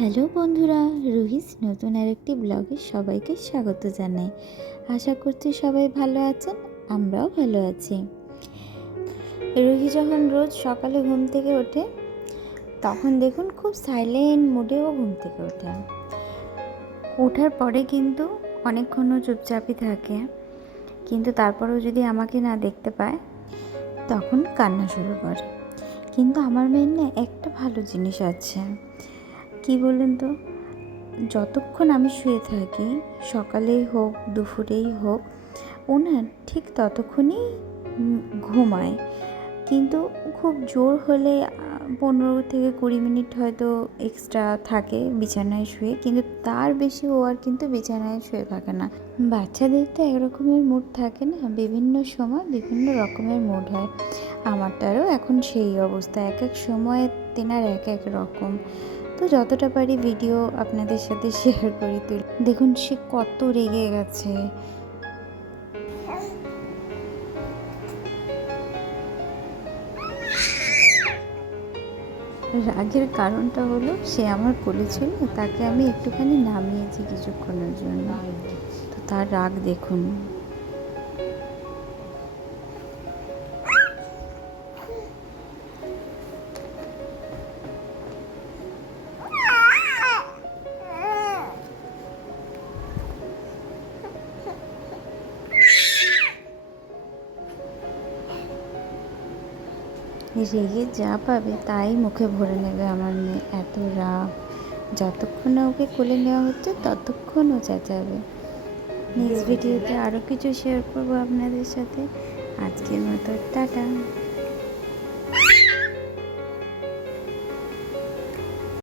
Hello বন্ধুরা, রুহিস নতুন আরেকটি ব্লগে সবাইকে স্বাগত জানাই। আশা করছি সবাই ভালো আছেন, আমরাও ভালো আছি। রুহি যখন রোজ সকালে ঘুম থেকে ওঠে তখন দেখুন খুব সাইলেন্ট মুডেও ঘুম থেকে ওঠে। ওঠার পরে কিন্তু অনেকক্ষণও চুপচাপই থাকে, কিন্তু তারপরেও যদি আমাকে না দেখতে পায় তখন কান্না শুরু করে। কিন্তু আমার মেয়ের না একটা ভালো জিনিস আছে, কি বলুন তো, যতক্ষণ আমি শুয়ে থাকি, সকালেই হোক দুপুরেই হোক, ও না ঠিক ততক্ষণই ঘুমায়। কিন্তু খুব জোর হলে 15 থেকে 20 মিনিট হয়তো এক্সট্রা থাকে বিছানায় শুয়ে, কিন্তু তার বেশি ও আর কিন্তু বিছানায় শুয়ে থাকে না। বাচ্চাদের তো একরকমের মুড থাকে না, বিভিন্ন সময় বিভিন্ন রকমের মুড হয়। আমারটারও এখন সেই অবস্থা, এক এক সময় তেনার এক এক রকম। তো যতটা পারি ভিডিও আপনাদের সাথে শেয়ার করি। দেখুন সে কত রেগে গেছে। রাগের কারণটা হলো, সে আমার কোলে ছিল, তাকে আমি একটুখানি নামিয়েছি কিছুক্ষণের জন্য, তো তার রাগ দেখুন। রেগে যা পাবে তাই মুখে ভরে নেবে আমার মেয়ে, এত রাগ। যতক্ষণ না ওকে কোলে নেওয়া হচ্ছে ততক্ষণ ও চেঁচাবে। নেক্সট ভিডিওতে আরও কিছু শেয়ার করবো আপনাদের সাথে। আজকের মতো টাটা।